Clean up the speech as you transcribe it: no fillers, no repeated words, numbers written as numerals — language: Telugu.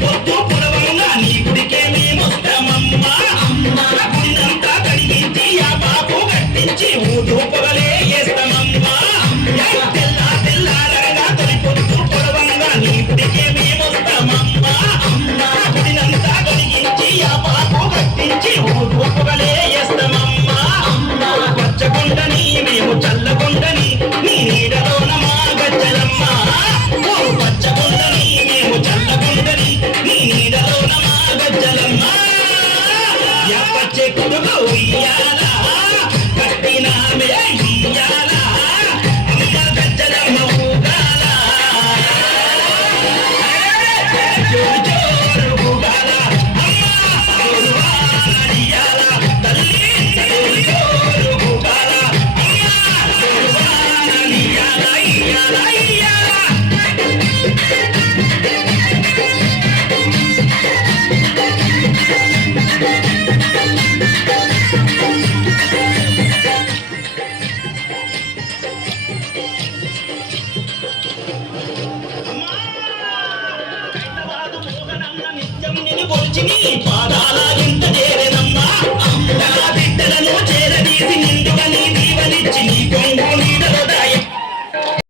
పొద్దు పొడవంగా నీ గుడికే మేమొస్తామమ్మా గుడినంతా కడిగించి ఆ బాబు కట్టించి ఊదు పొగలే వేస్తామమ్మా తెల్లారగా తొలి పొద్దు పొడవంగా నీ గుడికే మేమొస్తామమ్మా గుడినంతా కడిగించి ఆ బాబు కట్టించి ఊదు పొగలే వేస్తామమ్మా పచ్చగుండని మేము చల్లగుండని నీ నీడలోన మా గజ్జలమ్మ పచ్చగుండని మేము చల్లగుండని నీ నీడలోన మా గజ్జలమ్మ చెక్కుడుగా ఉయ్యాల కట్టినామే ఇయ్యాల అమ్మ గజ్జలమ్మ ఊగాల జోరు జోరు ఊగాల అమ్మ జోరువానియాల తల్లి జోరు జోరు ఊగాల అమ్మ జోరువానియాల ఇయ్యాల ఇయ్యాల నిత్యం నిన్ను కొలిచి నీ పాదాల ఇంత